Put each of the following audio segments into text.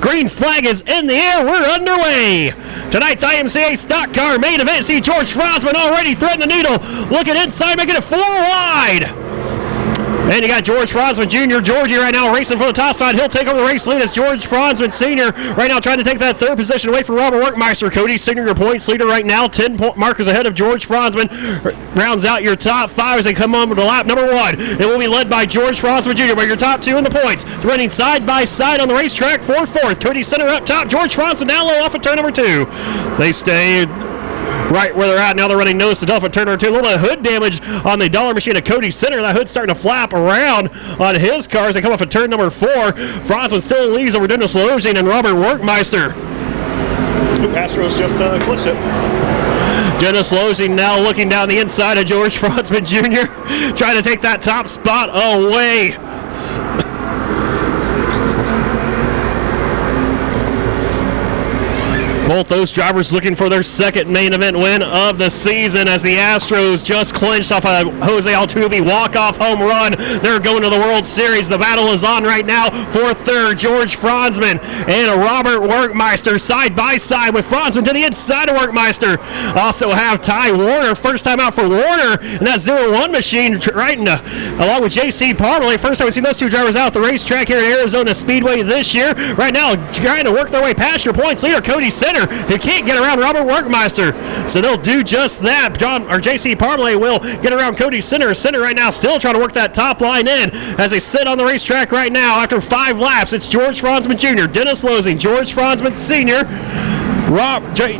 Green flag is in the air. We're underway. Tonight's IMCA stock car main event. See George Frosman already threading the needle. Looking inside, making it 4 wide. And you got George Frosman Jr., Georgie right now racing for the top side. He'll take over the race lead as George Frosman Sr. right now trying to take that third position away from Robert Workmeister. Cody Sr., your points leader right now, 10 markers ahead of George Frosman. Rounds out your top 5 as they come on to lap number 1. It will be led by George Frosman Jr., but your top 2 in the points. Running side by side on the racetrack for 4th. Cody Center up top. George Frosman down low off of turn number 2. They stay right where they're at. Now they're running nose to tail for turn number 2. A little bit of hood damage on the dollar machine of Cody Center. That hood's starting to flap around on his car as they come off of turn number 4. Frosman still leads over Dennis Lozing and Robert Workmeister. Astros just clinched it. Dennis Lozing now looking down the inside of George Frosman Jr. trying to take that top spot away. Both those drivers looking for their second main event win of the season as the Astros just clinched off a Jose Altuve walk-off home run. They're going to the World Series. The battle is on right now for third. George Frosman and Robert Workmeister side by side with Frosman to the inside of Workmeister. Also have Ty Warner, first time out for Warner in that 0-1 machine, right along with J.C. Parmalee. First time we've seen those two drivers out at the racetrack here at Arizona Speedway this year. Right now trying to work their way past your points leader, Cody Center. They can't get around Robert Workmeister, so they'll do just that. J.C. Parmalee will get around Cody Center. Center right now still trying to work that top line in as they sit on the racetrack right now after 5 laps. It's George Frosman Jr., Dennis Lozing, George Frosman Sr.,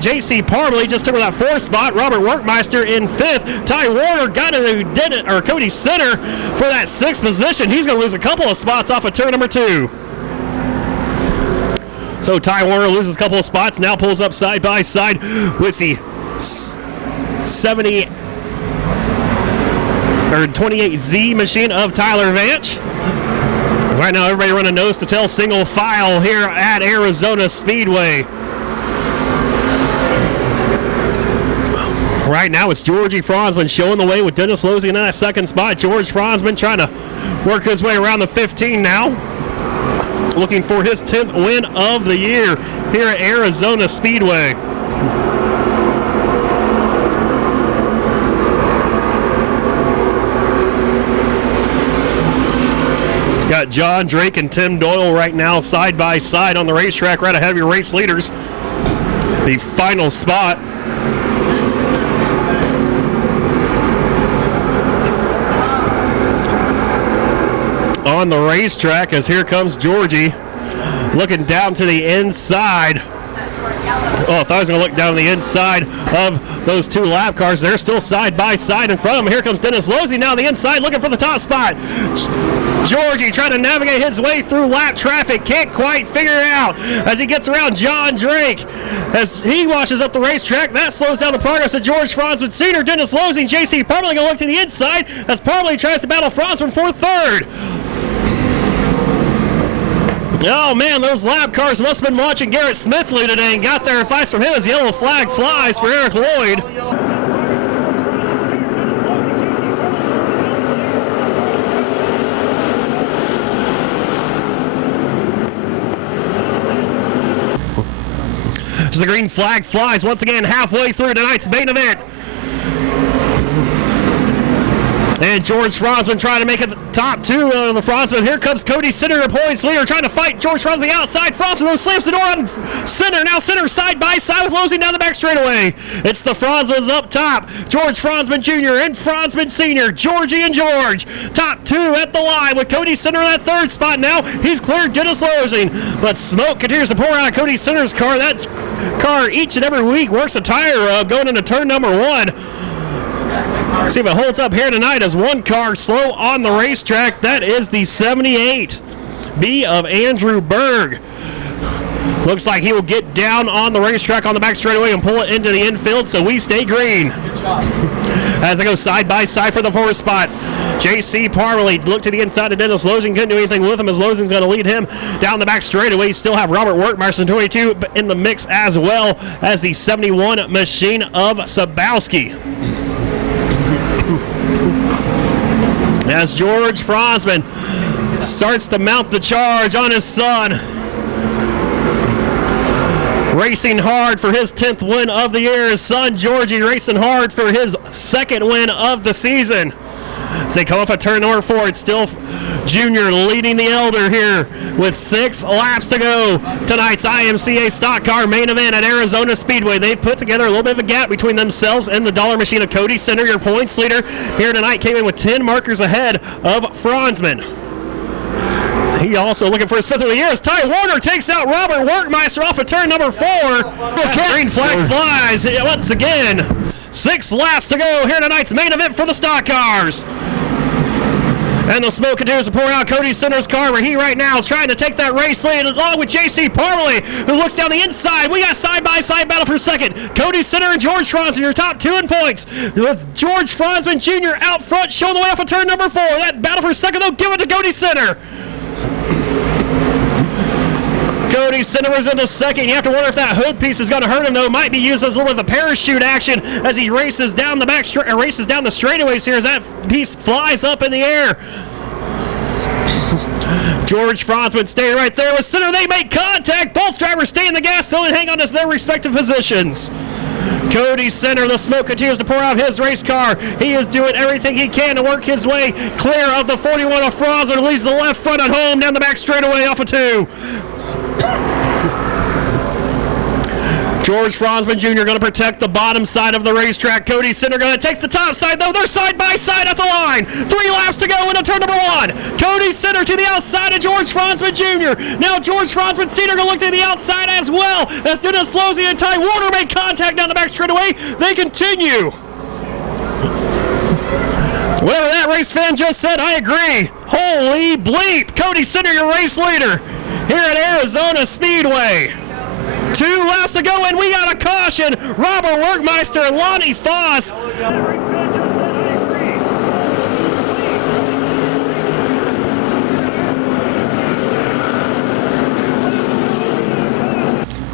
J.C. Parmalee just took over that 4th spot. Robert Workmeister in 5th. Ty Warner got into Cody Center for that 6th position. He's going to lose a couple of spots off of turn number 2. So Ty Warner loses a couple of spots, now pulls up side by side with the 28Z machine of Tyler Vance. Right now everybody running nose to tail single file here at Arizona Speedway. Right now it's Georgie Frosman showing the way with Dennis Lozing in that 2nd spot. George Frosman trying to work his way around the 15 now, looking for his 10th win of the year here at Arizona Speedway. Got John Drake and Tim Doyle right now side by side on the racetrack right ahead of your race leaders. The final spot. On the racetrack as here comes Georgie looking down to the inside. Oh, I thought I was going to look down the inside of those 2 lap cars. They're still side by side in front of him. Here comes Dennis Lozing now on the inside looking for the top spot. Georgie trying to navigate his way through lap traffic. Can't quite figure it out as he gets around John Drake. As he washes up the racetrack, that slows down the progress of George Frosman Sr. Dennis Lozing, J.C. Parmalee going to look to the inside as Parmalee tries to battle Frosman for 3rd. Oh man, those lap cars must have been watching Garrett Smithley today and got their advice from him as yellow flag flies for Eric Lloyd. As the green flag flies once again halfway through tonight's main event. And George Frosman trying to make it the top 2 of the Frosman. Here comes Cody Center, the points leader, trying to fight George Frosman the outside. Frosman though slams the door on Center. Now Center side by side with Lozing down the back straightaway. It's the Frosmans up top. George Frosman Jr. and Frosman Sr. Georgie and George. Top 2 at the line with Cody Center in that 3rd spot now. He's cleared Dennis Lozing. But smoke continues to pour out of Cody Center's car. That car each and every week works a tire rub going into turn number 1. See if it holds up here tonight as one car slow on the racetrack. That is the 78B of Andrew Berg. Looks like he will get down on the racetrack on the back straightaway and pull it into the infield, so we stay green. As they go side by side for the 4th spot. J.C. Parmalee look to the inside of Dennis Lozing. Couldn't do anything with him as Lozing's going to lead him down the back straightaway. Still have Robert Workmeister 22 in the mix as well as the 71 machine of Sabowski. As George Frosman starts to mount the charge on his son. racing hard for his 10th win of the year. His son, Georgie, racing hard for his 2nd win of the season. As they come off at turn number 4, it's still Junior leading the Elder here with 6 laps to go. Tonight's IMCA stock car main event at Arizona Speedway. They've put together a little bit of a gap between themselves and the dollar machine of Cody Center. Your points leader here tonight came in with 10 markers ahead of Franzman. He also looking for his 5th of the year as Ty Warner takes out Robert Workmeister off of turn number 4. Green flag flies once again. 6 laps to go here tonight's main event for the stock cars. And the smoke continues to pour out Cody Center's car, where he right now is trying to take that race lead along with J.C. Parley, who looks down the inside. We got side-by-side battle for 2nd. Cody Center and George Franzman, your top 2 in points. With George Franzman Jr. out front, showing the way off of turn number 4. That battle for 2nd, they'll give it to Cody Center. Cody Center was into 2nd. You have to wonder if that hood piece is going to hurt him, though. It might be used as a little bit of a parachute action as he races down the races down the straightaways here as that piece flies up in the air. George Franzman staying right there with Center. They make contact. Both drivers stay in the gas zone and hang on to their respective positions. Cody Center, the smoke continues to pour out his race car. He is doing everything he can to work his way clear of the 41 of Franzman, leaves the left front at home down the back straightaway off of 2. George Franzman Jr. going to protect the bottom side of the racetrack. Cody Center going to take the top side, though. They're side by side at the line. 3 laps to go into turn number 1. Cody Center to the outside of George Franzman Jr. Now George Franzman Sr. going to look to the outside as well. As Dennis Slosey and Ty Warner make contact down the back straightaway. They continue. Whatever that race fan just said, I agree. Holy bleep. Cody Center, your race leader here at Arizona Speedway. 2 laps to go, and we got a caution. Robert Workmeister and Lonnie Foss.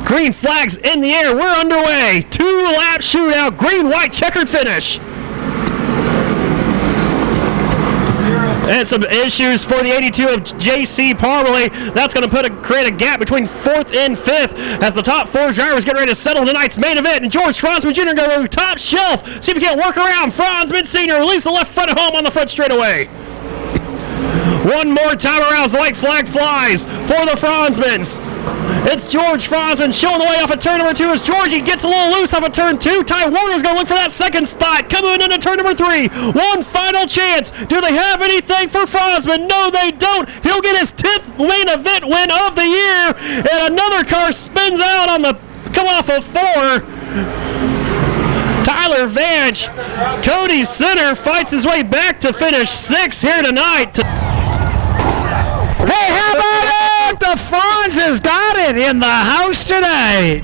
Green flags in the air. We're underway. 2-lap shootout. Green-white checkered finish. And some issues for the 82 of J.C. Parley. That's going to create a gap between 4th and 5th as the top 4 drivers get ready to settle tonight's main event. And George Franzman Jr. go to top shelf. See if he can't work around. Franzman Sr. leaves the left front at home on the front straightaway. One more time around as the white flag flies for the Franzmans. It's George Franzman showing the way off of turn number 2 as Georgie gets a little loose off of turn 2. Ty Warner's going to look for that 2nd spot. Coming into turn number 3. One final chance. Do they have anything for Franzman? No, they don't. He'll get his 10th main event win of the year. And another car spins out on the come off of 4. Tyler Vance. Cody Center fights his way back to finish 6th here tonight. Hey, how about it? The Franz has got it in the house tonight.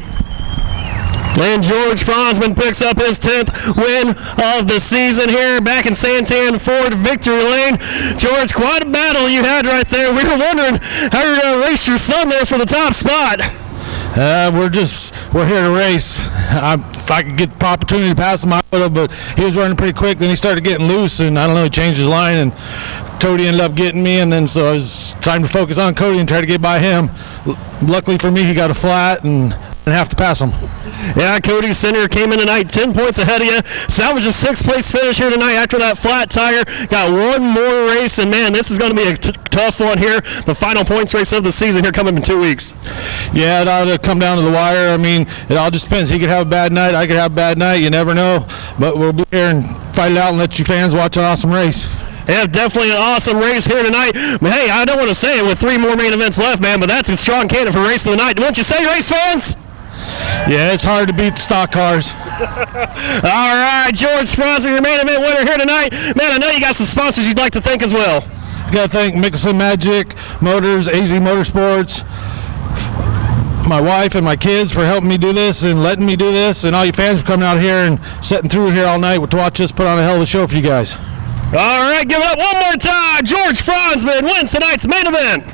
And George Franzman picks up his 10th win of the season here back in Santan Ford Victory Lane. George, quite a battle you had right there. We were wondering how you're going to race your son there for the top spot. We're here to race. If I could get the opportunity to pass him, I would have, but he was running pretty quick. Then he started getting loose, and I don't know, he changed his line, and Cody ended up getting me, and then so it was time to focus on Cody and try to get by him. Luckily for me, he got a flat and didn't have to pass him. Yeah, Cody Center came in tonight 10 points ahead of you. Salvaged a 6th place finish here tonight after that flat tire. Got one more race, and man, this is going to be a tough one here. The final points race of the season here coming in 2 weeks. Yeah, it ought to come down to the wire. I mean, it all just depends. He could have a bad night. I could have a bad night. You never know. But we'll be here and fight it out and let you fans watch an awesome race. Yeah, definitely an awesome race here tonight. But hey, I don't want to say it with 3 more main events left, man, but that's a strong candidate for race of the night. Wouldn't you say, race fans? Yeah, it's hard to beat the stock cars. All right, George Franzman, your main event winner here tonight. Man, I know you got some sponsors you'd like to thank as well. I got to thank Mickelson Magic, Motors, AZ Motorsports, my wife and my kids for helping me do this and letting me do this, and all you fans for coming out here and sitting through here all night to watch us put on a hell of a show for you guys. All right, give it up one more time. George Franzman wins tonight's main event.